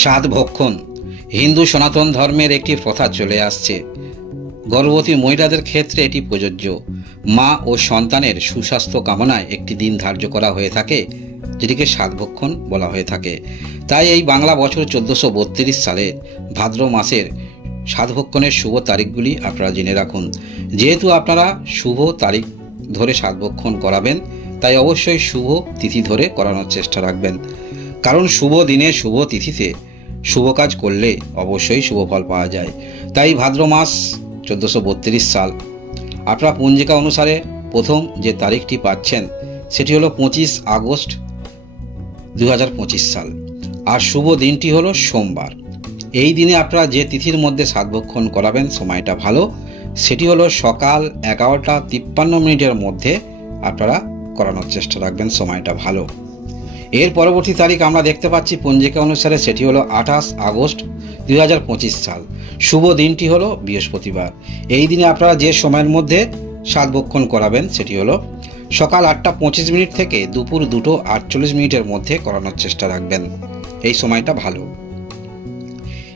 সাত ভক্ষণ। হিন্দু সনাতন ধর্মের একটি প্রথা চলে আসছে। গর্ভবতী মহিলাদের ক্ষেত্রে এটি প্রযোজ্য। মা ও সন্তানের সুস্বাস্থ্য কামনায় একটি দিন ধার্য করা হয়ে থাকে, যেটিকে সাতভক্ষণ বলা হয়ে থাকে। তাই এই বাংলা বছর চোদ্দোশো বত্রিশ সালের ভাদ্র মাসের সাতভক্ষণের শুভ তারিখগুলি আপনারা জেনে রাখুন। যেহেতু আপনারা শুভ তারিখ ধরে সাতভক্ষণ করাবেন, তাই অবশ্যই শুভ তিথি ধরে করানোর চেষ্টা রাখবেন। কারণ শুভ দিনে শুভ তিথিতে শুভ কাজ করলে অবশ্যই শুভ ফল পাওয়া যায়। তাই ভাদ্র মাস চোদ্দোশো সাল। আপনারা পঞ্জিকা অনুসারে প্রথম যে তারিখটি পাচ্ছেন, সেটি হলো পঁচিশ আগস্ট দুহাজার পঁচিশ সাল। আর শুভ দিনটি হলো সোমবার। এই দিনে আপনারা যে তিথির মধ্যে সাতভক্ষণ করাবেন, সময়টা ভালো, সেটি হলো সকাল এগারোটা তিপ্পান্ন মিনিটের মধ্যে আপনারা করানোর চেষ্টা রাখবেন, সময়টা ভালো। এর পরবর্তী তারিখ আমরা দেখতে পাচ্ছি পঞ্জিকা অনুসারে সেটি হলো আঠাশ আগস্ট দুই হাজার পঁচিশ সাল। শুভ দিনটি হলো বৃহস্পতিবার। এই দিনে আপনারা যে সময়ের মধ্যে সাতভক্ষণ করাবেন সেটি হলো সকাল আটটা পঁচিশ মিনিট থেকে দুপুর দুটো আটচল্লিশ মিনিটের মধ্যে করানোর চেষ্টা রাখবেন। এই সময়টা ভালো।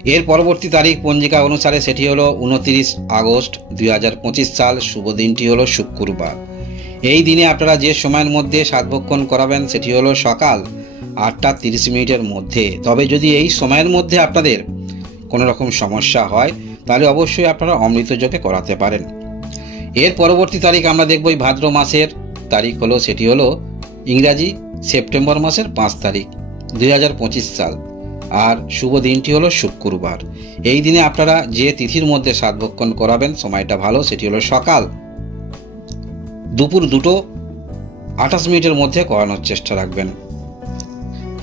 এর পরবর্তী তারিখ পঞ্জিকা অনুসারে সেটি হলো উনতিরিশ আগস্ট দুই হাজার পঁচিশ সাল। শুভ দিনটি হলো শুক্রবার। এই দিনে আপনারা যে সময়ের মধ্যে সাতভক্ষণ করাবেন, সেটি হলো সকাল আটটা তিরিশ মিনিটের মধ্যে। তবে যদি এই সময়ের মধ্যে আপনাদের কোনো রকম সমস্যা হয়, তাহলে অবশ্যই আপনারা অমৃতযোগে করাতে পারেন। এর পরবর্তী তারিখ আমরা দেখব এই ভাদ্র মাসের তারিখ হলো, সেটি হলো ইংরাজি সেপ্টেম্বর মাসের পাঁচ তারিখ দু হাজার পঁচিশ সাল। আর শুভ দিনটি হলো শুক্রবার। এই দিনে আপনারা যে তিথির মধ্যে সাতভক্ষণ করাবেন, সময়টা ভালো, সেটি হলো সকাল দুপুর দুটো আঠাশ মিনিটের মধ্যে করানোর চেষ্টা রাখবেন।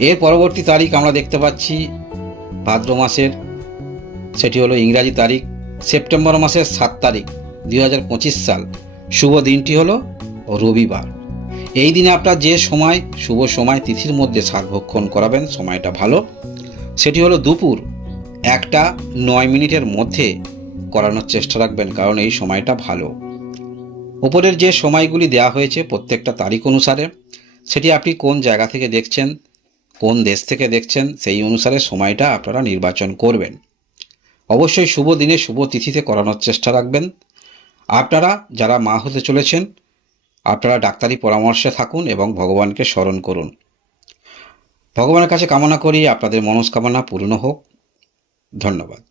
এর পরবর্তী তারিখ আমরা দেখতে পাচ্ছি ভাদ্র মাসের, সেটি হলো ইংরাজি তারিখ, সেপ্টেম্বর মাসের সাত তারিখ দু হাজার পঁচিশ সাল। শুভ দিনটি হলো রবিবার। এই দিনে আপনার যে সময়, শুভ সময় তিথির মধ্যে সাতভক্ষণ করাবেন, সময়টা ভালো। সেটি হলো দুপুর একটা নয় মিনিটের মধ্যে করানোর চেষ্টা রাখবেন, কারণ এই সময়টা ভালো। উপরের যে সময়গুলি দেওয়া হয়েছে প্রত্যেকটা তারিখ অনুসারে, সেটি আপনি কোন জায়গা থেকে দেখছেন, কোন দেশ থেকে দেখছেন, সেই অনুসারে সময়টা আপনারা নির্বাচন করবেন। অবশ্যই শুভ দিনে শুভ তিথিতে করানোর চেষ্টা রাখবেন। আপনারা যারা মা হতে চলেছেন, আপনারা ডাক্তারি পরামর্শে থাকুন এবং ভগবানকে স্মরণ করুন। ভগবানের কাছে কামনা করি, আপনাদের মনস্কামনা পূর্ণ হোক। ধন্যবাদ।